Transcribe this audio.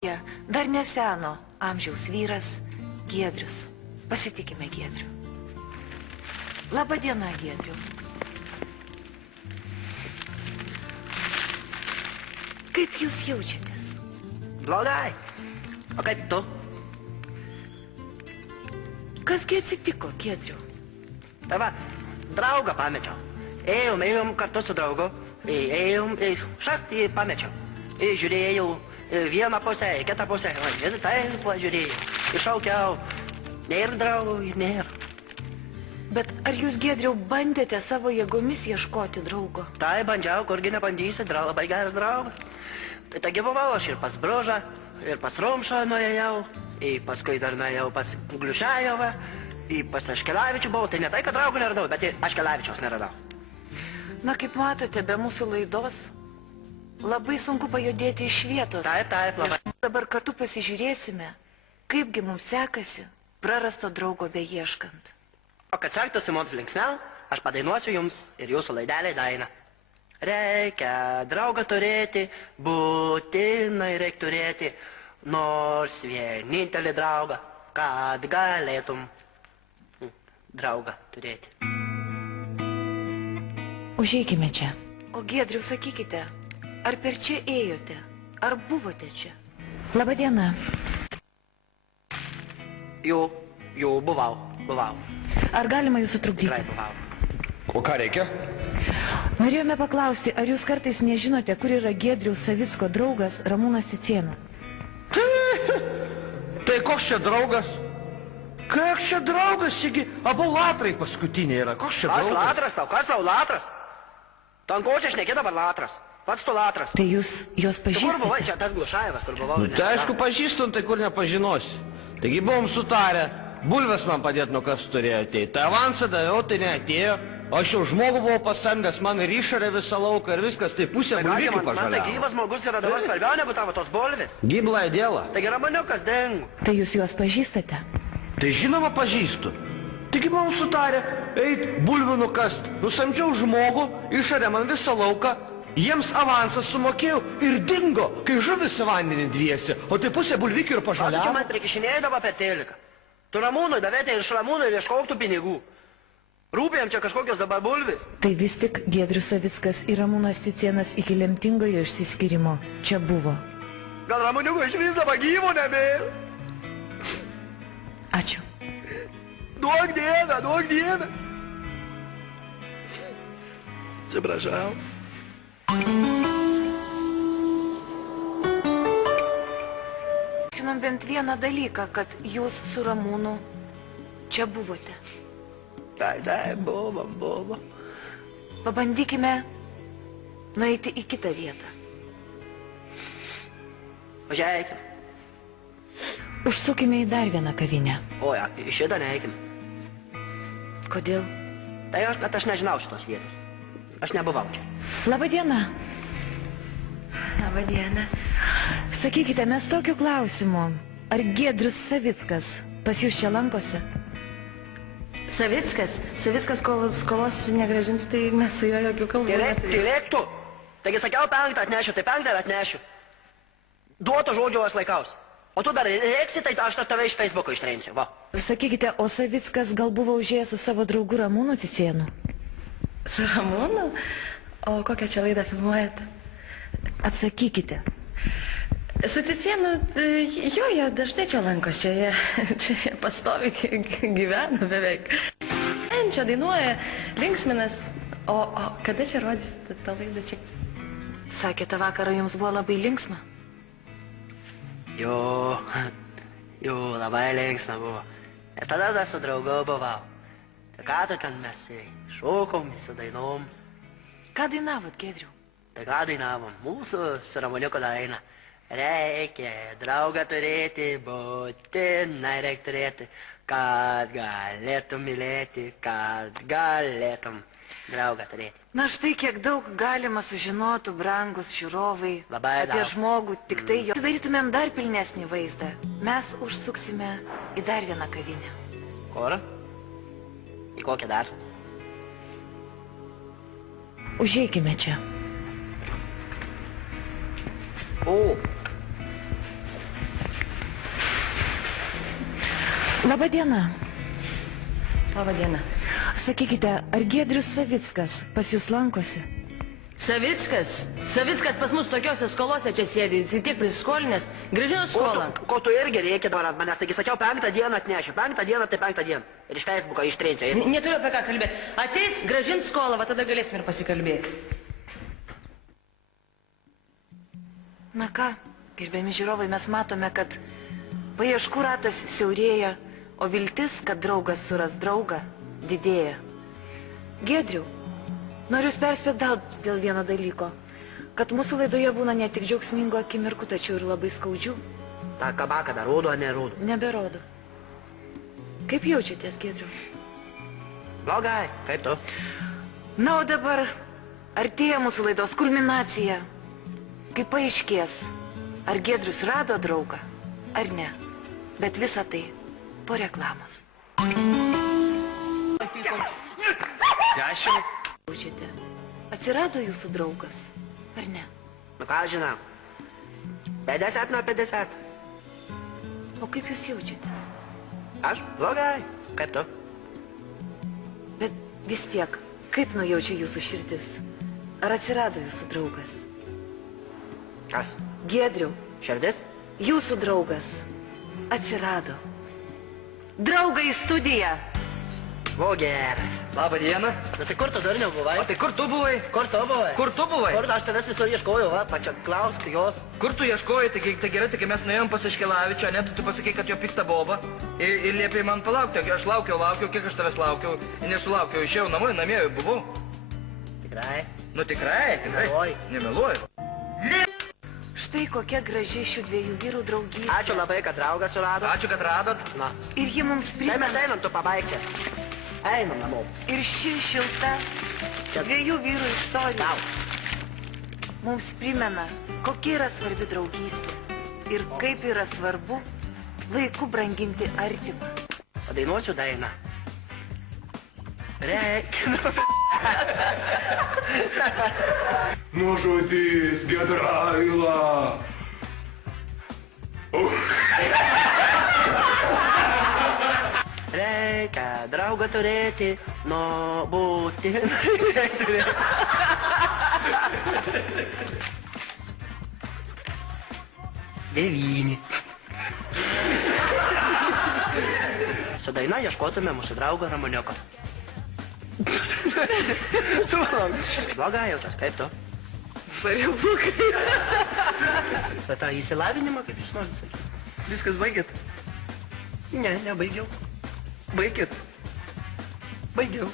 Dar neseno amžiaus vyras Giedrius. Pasitikime Giedriu. Labą dieną, Giedriu. Kaip jūs jaučiatės? Blogai. O kaip tu? Kasgi atsitiko, Giedriu? Tai va, draugą pamečiau. Ėjom kartu su draugu. Ėjom, šast jį pamečiau. Žiūrėjau vieną pusę, kitą pusę. Ir taip žiūrėjau. Iššaukiau. Nėra draugų, nėra. Bet ar jūs, Giedriau, bandėte savo jėgomis ieškoti draugo? Tai bandžiau, kurgi nebandysi, labai geras draugas. Tai taigi buvau aš ir pas Bružą, ir pas Rumšą nuėjau, paskui dar nuėjau pas Gliušejovą, pas Aškelavičių buvau. Tai ne tai, kad draugų neradau, bet ir Aškelavičiaus neradau. Na, kaip matote, be mūsų laidos labai sunku pajudėti iš vietos. Taip, labai. Dabar kartu pasižiūrėsime, kaipgi mums sekasi prarasto draugo beieškant. O kad sektųsi mums linksmiau, aš padainuosiu jums ir jūsų laidelė dainą. Reikia draugą turėti, būtinai reikia turėti, nors vienintelį draugą, kad galėtum draugą turėti. Užeikime čia. O Giedriau, sakykite, ar per čia ėjote? Ar buvote čia? Labą dieną. Jau buvau. Ar galima jūsų trukdyti? Tikrai buvau. O ką reikia? Norėjome paklausti, ar jūs kartais nežinote, kur yra Giedriaus Savicko draugas Ramūnas Cicėnas? Tai koks čia draugas? Koks čia draugas, igi abu latrai paskutiniai yra. Koks čia draugas? Kas latras tau? Kas tau latras? Tu ant ko čia šneki dabar latras? Pats tu latras. Tai jūs juos Kur buvai? pažįstate? Čia tas Glušajevas, kur buvau. Tai aišku pažįstum, tai kur nepažinosi. Taigi buvom sutarę, bulves man padėt kas turėjo ateiti. Tai avansą daviau, tai neatėjo. O aš jau žmogų buvau pasamdęs, man ir išorė visą lauką ir viskas, tai pusė bulvikių Man tai pažaliavo. gyvas žmogus yra dabar svarbiau negu tavo tos bulvės. Gyblą įdėlą. Taigi Ramaniukas dingo. Tai jūs juos pažįstate? Tai žinoma pažįstu. Taigi buvom sutarę, eit bulvių nukast. Nusamdžiau žmogų, išorė man visą lauką, jiems avansą sumokėjau ir dingo, kai žuvis į vandenį dviesi, o tai pusė bulvikių ir O tu čia pažaliavo. man prikišinėdavo per teliką. Tu Ramūnui davėte iš Ramūnui ir ieškok tų pinigų. Rūpėjom čia kažkokios dabar bulvės. Tai vis tik Giedrius Savickas ir Ramūnas Cicėnas iki lemtingojo išsiskyrimo čia buvo. Gal Ramaniuko iš vis dabar gyvo nebėra? Ačiū. Duok dieną. Atsiprašau. Žinom bent vieną dalyką, kad jūs su Ramūnu čia buvote. Tai, buvom. Pabandykime nueiti į kitą vietą. Važiuokime. Užsukime į dar vieną kavinę. O, ja, į šitą neeikime. Kodėl? Tai aš nežinau šitos vietos. Aš nebuvau čia. Labą dieną. Labą dieną. Sakykite, mes tokiu klausimu. Ar Giedrius Savickas pas jūs čia lankosi? Savickas, kol skolos negrąžins, tai mes su juo jokių kalbų Tylėk tu. Taigi sakiau 5 atnešiu, tai 5 ir atnešiu. Duoto žodžio aš laikaus. O tu dar rėksi, tai aš tave iš Facebooko ištreimsiu, va. Sakykite, o Savickas gal buvo užėjęs su savo draugu Ramūnu Cicėnu? Su Ramūnu? O kokią čia laidą filmuojate? Atsakykite. Su Cicėnu, jo, jie dažnai čia lankos, čia jie pastovi gyvena beveik. Čia dainuoja, linksminas. O kada čia rodysite tą laidą čia? Sakėte, vakarą jums buvo labai linksma? Jo, labai linksma buvo. Nes tada dar su draugu buvau. Tai ką tu ten mes šokom, su dainom. Ką dainavot, Giedriau? Tai ką dainavom? Mūsų su Ramaniuko daina. Reikia draugą turėti, būtinai reikia turėti, kad galėtum mylėti, kad galėtum draugą turėti. Na štai kiek daug galima sužinotų, brangus žiūrovai, Labai apie daug. žmogų, tik tai jo. Sudarytumėm dar pilnesnį vaizdą. Mes užsuksime į dar vieną kavinę. Kur? Į kokią dar? Užeikime čia. O. Labadiena. Labą dieną. Sakykite, ar Giedrius Savickas pas jūs lankosi? Savickas? Savickas pas mus tokiose skolose čia sėdi, jis tiek prisiskolinęs, grąžino skolą. Ko tu irgi reikia dabar ant manęs, taigi sakiau, 5 dieną atnešiu, 5 dieną tai 5 dieną. Ir iš Facebooko ištrinsiu. Ir... Neturiu apie ką kalbėti. Ateis, grąžins skolą, va tada galėsim ir pasikalbėti. Na ką, gerbiami žiūrovai, mes matome, kad paieškų ratas siaurėja, o viltis, kad draugas suras draugą, didėja. Giedriau, noriu jūs perspėti dėl vieno dalyko, kad mūsų laidoje būna ne tik džiaugsmingo akimirkų, tačiau ir labai skaudžių. Ta kabaka dar rodo, ar nerodo? Neberodo. Kaip jaučiatės, Giedriau? Blogai, kaip tu? Na, o dabar artėja mūsų laidos kulminacija. Kaip paaiškės, ar Giedrius rado draugą, ar ne. Bet visa tai po reklamos. Jaučiate, atsirado jūsų draugas, ar ne? Nu ką žinau, 50 nuo 50. O kaip jūs jaučiatės? Aš? Blogai, kaip tu? Bet vis tiek, kaip nujaučia jūsų širdis? Ar atsirado jūsų draugas? Kas? Giedriau, Širdis? jūsų draugas atsirado. Draugai į studiją! Buvo geras. Labą dieną. Na tai kur tu dar nebuvai? O tai kur tu buvai? Kur tu buvai? Kur tu buvai? Kur aš tavęs visur ieškojau, va, pačia klausk jos. Kur tu ieškojai, tai gerai, tai kai mes nuėjom pas Iškelavičių, ne, tu pasakei, kad jo pikta boba ir liepėjai man palaukti, aš laukiau, kiek aš tavęs laukiau, ir nesulaukiau, išėjau namie jau buvau. Tikrai? Nu tikrai. Nemeluoji. Nemeluoju. Štai kokia graži šių dviejų vyrų draugystė. Ačiū labai, kad draugą surado. Ačiū, kad radot. Na. Ir ji mums Tai mes primena. einam, tu pabaig čia. Einam namo. Ir ši šilta dviejų vyrų istorija Tau. mums primena, kokia yra svarbi draugystė ir kaip yra svarbu laiku branginti artimą. Padainuosiu dainą. Reikinu. Nužudys Giedrailą. Reikia draugą turėti, nu būtinai turėti. Devyni. Su daina ieškotume mūsų draugo Ramoniuko. Blogai jaučias, kaip tu? Variau blogai. Bet tą įsilavinimą, kaip jūs norit sakyti? Viskas baigėt? Ne, nebaigiau. Baigėt? Baigiau.